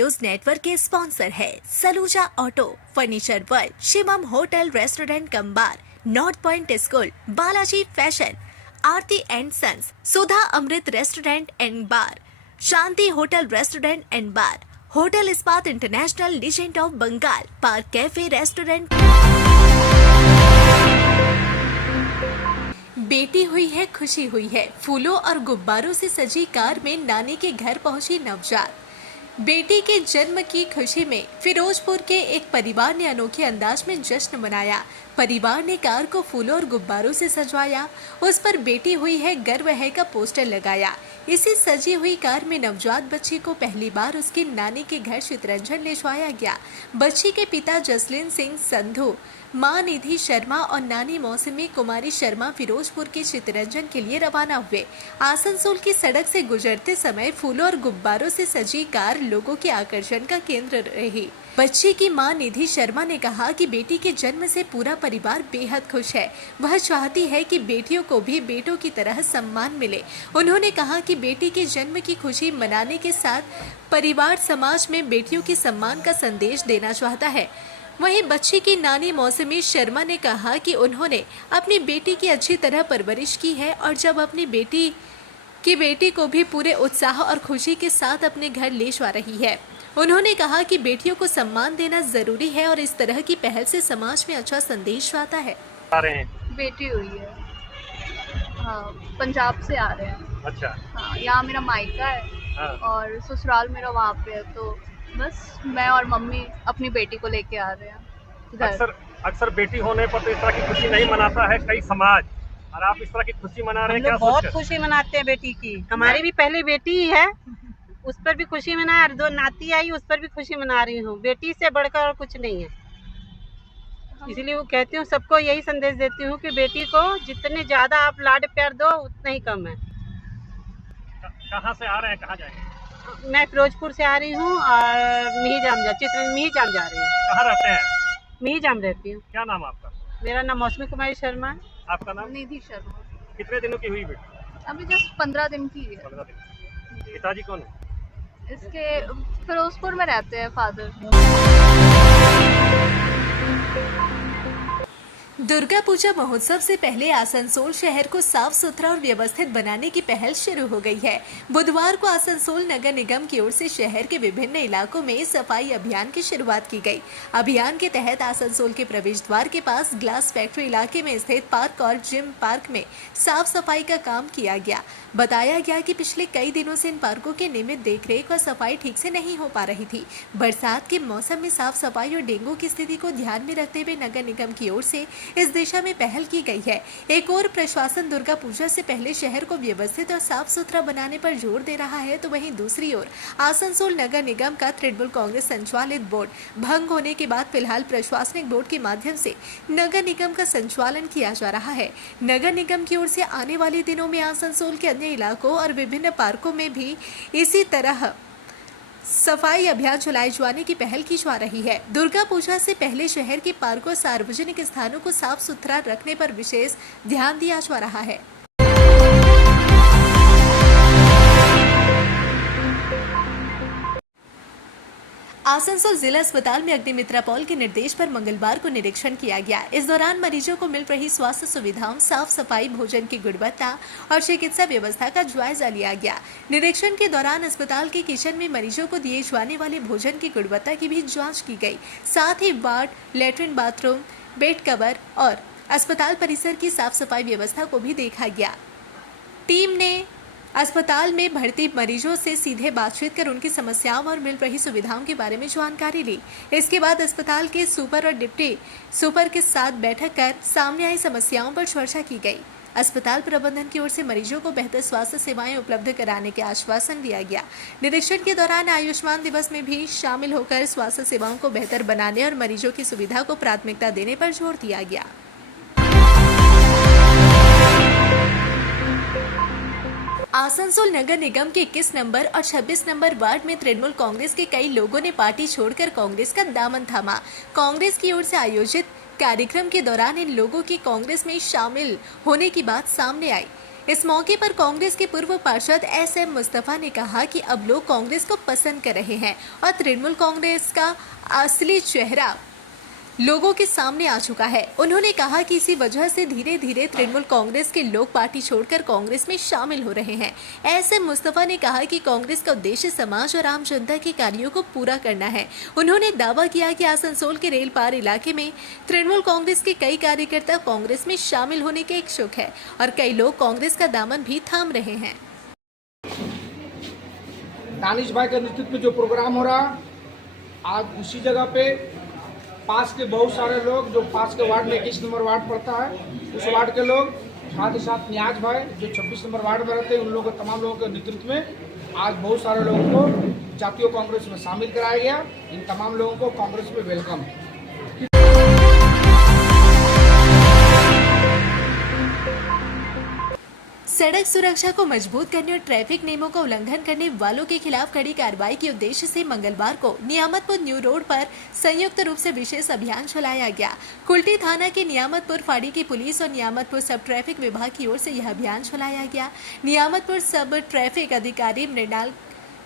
News network के sponsor है Saluja auto, furniture world, Shivam hotel restaurant cum bar, north point school, Balaji fashion, Aarti and sons, Sudha Amrit restaurant and bar, Shanti hotel restaurant and bar, hotel Ispat international, legend of Bengal, park cafe restaurant. बेटी हुई है, खुशी हुई है। फूलों और गुब्बारों से सजी कार में नानी के घर पहुंची नवजात। बेटी के जन्म की खुशी में फिरोजपुर के एक परिवार ने अनोखे अंदाज में जश्न मनाया। परिवार ने कार को फूलों और गुब्बारों से सजवाया, उस पर बेटी हुई है, गर्व है का पोस्टर लगाया। इसी सजी हुई कार में नवजात बच्ची को पहली बार उसकी नानी के घर चितरंजन ले जाया गया। बच्ची के पिता जसलीन सिंह संधू, मां निधि शर्मा और नानी मौसमी कुमारी शर्मा फिरोजपुर के चितरंजन के लिए रवाना हुए। आसनसोल की सड़क से गुजरते समय फूलों और गुब्बारों से सजी कार लोगों के आकर्षण का केंद्र रही। बच्ची की मां निधि शर्मा ने कहा कि बेटी के जन्म से पूरा परिवार बेहद खुश है। वह चाहती है कि बेटियों को भी बेटों की तरह सम्मान मिले। उन्होंने कहा कि बेटी के जन्म की खुशी मनाने के साथ परिवार समाज में बेटियों के सम्मान का संदेश देना चाहता है। वहीं बच्ची की नानी मौसमी शर्मा ने कहा कि उन्होंने अपनी बेटी की अच्छी तरह परवरिश की है और जब अपनी बेटी को भी पूरे उत्साह और खुशी के साथ अपने घर ले जा रही है। उन्होंने कहा कि बेटियों को सम्मान देना जरूरी है और इस तरह की पहल से समाज में अच्छा संदेश आता है। बेटी हुई है, हाँ, पंजाब से आ रहे हैं। अच्छा। हाँ, यहाँ मेरा मायका है। हाँ। और ससुराल मेरा वहाँ पे है, तो बस मैं और मम्मी अपनी बेटी को लेके आ रहे हैं घर। अक्सर बेटी होने पर तो इस तरह की खुशी नहीं मनाता है कई समाज, और आप इस तरह की खुशी मना रहे हैं। क्या बहुत खुशी मनाते हैं बेटी की। हमारी भी पहली बेटी ही है, उस पर भी खुशी मना, और 2 नाती आई उस पर भी खुशी मना रही हूँ। बेटी से बढ़कर और कुछ नहीं है, इसलिए वो कहती हूँ, सबको यही संदेश देती हूँ कि बेटी को जितने ज्यादा आप लाड प्यार दो उतना ही कम है। कहाँ से आ रहे हैं, कहाँ जाएंगे? मैं फिरोजपुर से आ रही हूँ और मिहिजाम जा रही हूँ। कहाँ रहते हैं? मिहिजाम रहती हूँ। क्या नाम आपका? मेरा नाम मौसमी कुमारी शर्मा है। आपका नाम? निधि शर्मा। कितने दिनों की हुई बेटी? अभी जस्ट 15 दिन की है। 15 दिन। पिताजी कौन है? इसके फिरोजपुर में रहते हैं फादर। दुर्गा पूजा महोत्सव से पहले आसनसोल शहर को साफ सुथरा और व्यवस्थित बनाने की पहल शुरू हो गई है। बुधवार को आसनसोल नगर निगम की ओर से शहर के विभिन्न इलाकों में सफाई अभियान की शुरुआत की गई। अभियान के तहत आसनसोल के प्रवेश द्वार के पास ग्लास फैक्ट्री इलाके में स्थित पार्क और जिम पार्क में साफ सफाई का काम किया गया। बताया गया कि पिछले कई दिनों से इन पार्कों के नियमित देखरेख और सफाई ठीक से नहीं हो पा रही थी। बरसात के मौसम में साफ सफाई और डेंगू की स्थिति को ध्यान में रखते हुए नगर निगम की ओर से इस दिशा में पहल की गई है। एक और प्रशासन दुर्गा पूजा से पहले शहर को व्यवस्थित और साफ सुथरा बनाने पर जोर दे रहा है, तो वहीं दूसरी ओर आसनसोल नगर निगम का तृणमूल कांग्रेस संचालित बोर्ड भंग होने के बाद फिलहाल प्रशासनिक बोर्ड के माध्यम से नगर निगम का संचालन किया जा रहा है। नगर निगम की ओर से आने वाले दिनों में आसनसोल के अन्य इलाकों और विभिन्न पार्कों में भी इसी तरह सफाई अभियान चलाए जाने की पहल की जा रही है। दुर्गा पूजा से पहले शहर के पार्कों और सार्वजनिक स्थानों को साफ सुथरा रखने पर विशेष ध्यान दिया जा रहा है। आसनसोल जिला अस्पताल में अग्निमित्रापॉल के निर्देश पर मंगलवार को निरीक्षण किया गया। इस दौरान मरीजों को मिल रही स्वास्थ्य सुविधाओं, साफ सफाई, भोजन की गुणवत्ता और चिकित्सा व्यवस्था का जायजा लिया गया। निरीक्षण के दौरान अस्पताल के किचन में मरीजों को दिए जाने वाले भोजन की गुणवत्ता की भी जांच की गई। साथ ही ward, latrine, bathroom, bed cover और अस्पताल परिसर की साफ सफाई व्यवस्था को भी देखा गया। टीम ने अस्पताल में भर्ती मरीजों से सीधे बातचीत कर उनकी समस्याओं और मिल रही सुविधाओं के बारे में जानकारी ली। इसके बाद अस्पताल के सुपर और डिप्टी सुपर के साथ बैठक कर सामने आई समस्याओं पर चर्चा की गई। अस्पताल प्रबंधन की ओर से मरीजों को बेहतर स्वास्थ्य सेवाएं उपलब्ध कराने के आश्वासन दिया गया। निरीक्षण के दौरान आयुष्मान दिवस में भी शामिल होकर स्वास्थ्य सेवाओं को बेहतर बनाने और मरीजों की सुविधा को प्राथमिकता देने पर जोर दिया गया। आसनसोल नगर निगम के 21 नंबर और 26 नंबर वार्ड में तृणमूल कांग्रेस के कई लोगों ने पार्टी छोड़कर कांग्रेस का दामन थामा। कांग्रेस की ओर से आयोजित कार्यक्रम के दौरान इन लोगों की कांग्रेस में शामिल होने की बात सामने आई। इस मौके पर कांग्रेस के पूर्व पार्षद SM मुस्तफा ने कहा कि अब लोग कांग्रेस को पसंद कर रहे हैं और तृणमूल कांग्रेस का असली चेहरा लोगों के सामने आ चुका है। उन्होंने कहा कि इसी वजह से धीरे धीरे तृणमूल कांग्रेस के लोग पार्टी छोड़कर कांग्रेस में शामिल हो रहे हैं। SM मुस्तफा ने कहा कि कांग्रेस का उद्देश्य समाज और आम जनता के कार्यों को पूरा करना है। उन्होंने दावा किया कि आसनसोल के रेल पार इलाके में तृणमूल कांग्रेस के कई कार्यकर्ता कांग्रेस में शामिल होने के इच्छुक है और कई लोग कांग्रेस का दामन भी थाम रहे हैं। दानिश भाई के नेतृत्व में जो प्रोग्राम हो रहा, आज उसी जगह पे पास के बहुत सारे लोग, जो पास के वार्ड में 21 नंबर वार्ड पड़ता है, उस वार्ड के लोग, साथ ही साथ न्याज भाई जो 26 नंबर वार्ड में रहते हैं, उन लोगों तमाम लोगों के नेतृत्व में आज बहुत सारे लोगों को जातीय कांग्रेस में शामिल कराया गया। इन तमाम लोगों को कांग्रेस में वेलकम। सड़क सुरक्षा को मजबूत करने और ट्रैफिक नियमों का उल्लंघन करने वालों के खिलाफ कड़ी कार्रवाई के उद्देश्य से मंगलवार को नियामतपुर न्यू रोड पर संयुक्त रूप से विशेष अभियान चलाया गया। कुल्टी थाना के नियामतपुर फाड़ी की पुलिस और नियामतपुर सब ट्रैफिक विभाग की ओर से यह अभियान चलाया गया। नियामतपुर सब ट्रैफिक अधिकारी मृणाल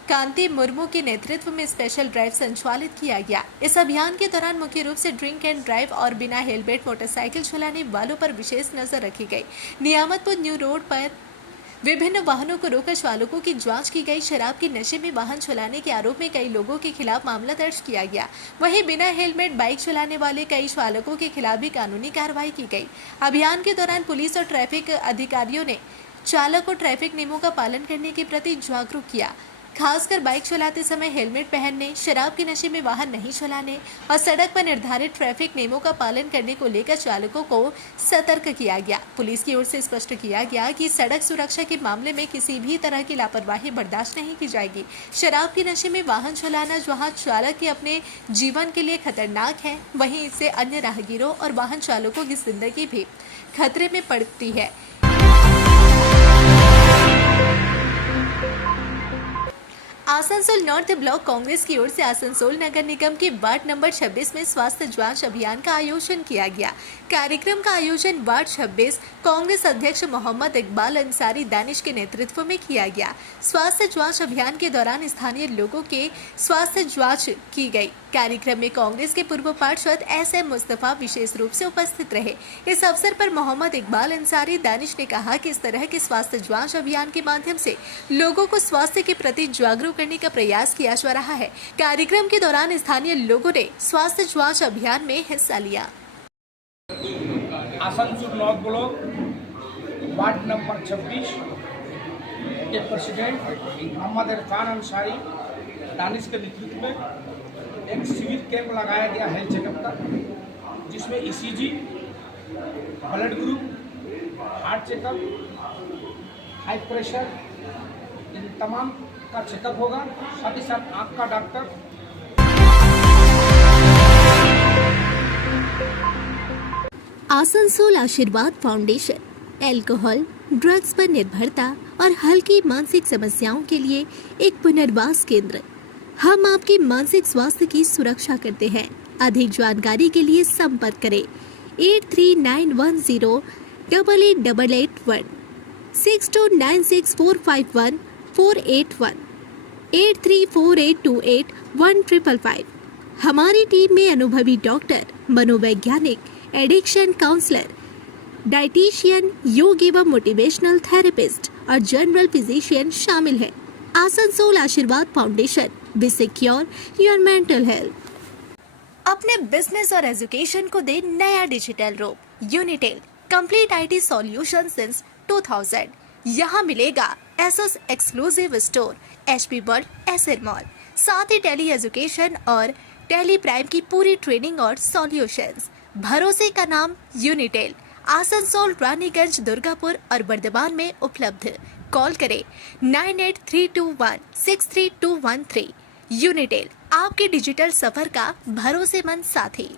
कांति मुर्मू के नेतृत्व में स्पेशल ड्राइव संचालित किया गया। इस अभियान के दौरान मुख्य रूप से ड्रिंक एंड ड्राइव और बिना हेलमेट मोटरसाइकिल चलाने वालों पर विशेष नजर रखी गई। नियामतपुर न्यू रोड पर विभिन्न वाहनों को रोककर चालकों की जांच की गई। शराब के नशे में वाहन चलाने के आरोप में कई लोगों के खिलाफ मामला दर्ज किया गया। वहीं बिना हेलमेट बाइक चलाने वाले कई चालकों के खिलाफ भी कानूनी कार्रवाई की गई। अभियान के दौरान पुलिस और ट्रैफिक अधिकारियों ने चालक को ट्रैफिक नियमों का पालन करने के प्रति जागरूक किया, खासकर बाइक चलाते समय हेलमेट पहनने, शराब के नशे में वाहन नहीं चलाने और सड़क पर निर्धारित ट्रैफिक नियमों का पालन करने को लेकर चालकों को सतर्क किया गया। पुलिस की ओर से स्पष्ट किया गया कि सड़क सुरक्षा के मामले में किसी भी तरह की लापरवाही बर्दाश्त नहीं की जाएगी। शराब के नशे में वाहन चलाना जहां चालक के अपने जीवन के लिए खतरनाक है, वहीं इससे अन्य राहगीरों और वाहन चालकों की जिंदगी भी खतरे में पड़ती है। आसनसोल नॉर्थ ब्लॉक कांग्रेस की ओर से आसनसोल नगर निगम के वार्ड नंबर 26 में स्वास्थ्य जांच अभियान का आयोजन किया गया। कार्यक्रम का आयोजन वार्ड 26 कांग्रेस अध्यक्ष मोहम्मद इकबाल अंसारी दानिश के नेतृत्व में किया गया। स्वास्थ्य जांच अभियान के दौरान स्थानीय लोगों के स्वास्थ्य जांच की गई। कार्यक्रम में कांग्रेस के पूर्व पार्षद SM मुस्तफा विशेष रूप से उपस्थित रहे। इस अवसर पर मोहम्मद इकबाल अंसारी दानिश ने कहा कि इस तरह के स्वास्थ्य जांच अभियान के माध्यम से लोगों को स्वास्थ्य के प्रति जागरूक करने का प्रयास किया जा रहा है। कार्यक्रम के दौरान स्थानीय लोगों ने स्वास्थ्य जांच अभियान में हिस्सा लिया। Asansol north block ward number 26 के प्रेसिडेंट मोहम्मद इरफान अंसारी दानिश के नेतृत्व में एक सिविल कैंप लगाया गया हेल्थ चेकअप का, जिसमें ECG, blood group, heart checkup, high pressure, इन तमाम का चेकअप होगा। साथ ही साथ आँख का doctor, Asansol Aashirwad foundation alcohol, drugs पर निर्भरता और हल्की मानसिक समस्याओं के लिए एक पुनर्वास केंद्र। हम आपके मानसिक स्वास्थ्य की सुरक्षा करते हैं। अधिक जानकारी के लिए संपर्क करें 8391088881, 6296451481, 8348281555। हमारी टीम में अनुभवी डॉक्टर, मनोवैज्ञानिक, एडिक्शन काउंसलर, डाइटिशियन, योग एवं मोटिवेशनल थेरेपिस्ट और जनरल फिजिशियन शामिल है। Asansol Aashirwad foundation, we secure your mental health. अपने बिजनेस और एजुकेशन को दे नया डिजिटल रूप। Unitel complete IT solution since 2000। यहाँ मिलेगा SS exclusive store, HP world, Acer mall, साथ ही टेली एजुकेशन और टेली प्राइम की पूरी ट्रेनिंग और सॉल्यूशंस। भरोसे का नाम यूनिटेल। आसनसोल, रानीगंज, दुर्गापुर और वर्धमान में उपलब्ध। कॉल करें 9832163213। यूनिटेल, आपके डिजिटल सफर का भरोसेमंद साथी।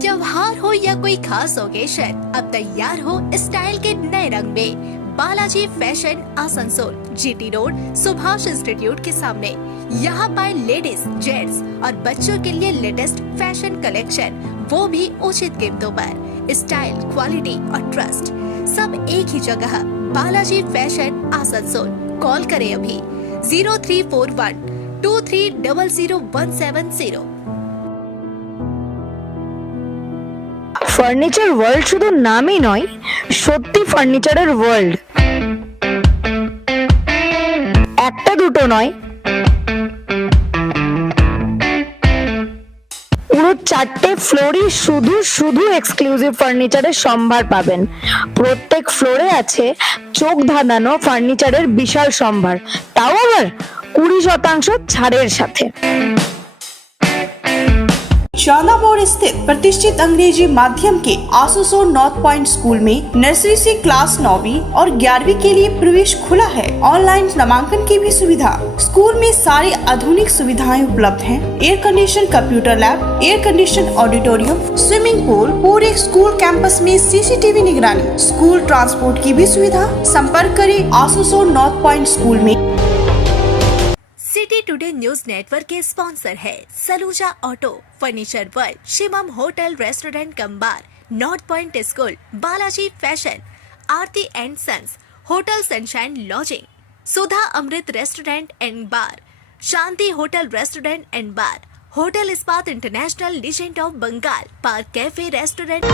त्योहार हो या कोई खास ओकेशन, अब तैयार हो स्टाइल के नए रंग में। Balaji fashion Asansol, GT road, Subhash institute के सामने। यहाँ पाए लेडीज, जेंट्स और बच्चों के लिए लेटेस्ट फैशन कलेक्शन, वो भी उचित कीमतों पर। स्टाइल, क्वालिटी और ट्रस्ट सब एक ही जगह। बालाजी फैशन आसनसोल। कॉल करें अभी 034123000170। ফার্নিচার ওয়ার্ল্ড শুধু নামই নয়, সত্যি ফার্নিচারের ওয়ার্ল্ড। একটা দুটো নয়, পুরো 4টে ফ্লোরই শুধু শুধু এক্সক্লুসিভ ফার্নিচারের সম্ভার পাবেন। প্রত্যেক ফ্লোরে আছে চোখ ধাঁধানো ফার্নিচারের বিশাল সম্ভার, তাও আবার 20% ছাড়ের সাথে। चांदामोड़ स्थित प्रतिष्ठित अंग्रेजी माध्यम के आसुसोर नॉर्थ पॉइंट स्कूल में नर्सरी से क्लास 9वीं और 11वीं के लिए प्रवेश खुला है। ऑनलाइन नामांकन की भी सुविधा। स्कूल में सारी आधुनिक सुविधाएं उपलब्ध हैं। Air condition computer lab, air condition auditorium, swimming pool, पूरे स्कूल कैंपस में सीसीटीवी निगरानी, स्कूल ट्रांसपोर्ट की भी सुविधा। संपर्क करें आसुसोर नॉर्थ पॉइंट स्कूल में। सिटी टुडे न्यूज नेटवर्क के स्पॉन्सर है Saluja auto, furniture world, Shivam hotel restaurant cum bar, north point school, Balaji fashion, Aarti and sons, hotel sunshine lodging, Sudha Amrit restaurant and bar, Shanti hotel restaurant and bar, hotel Ispat international legend of Bengal, park cafe restaurant.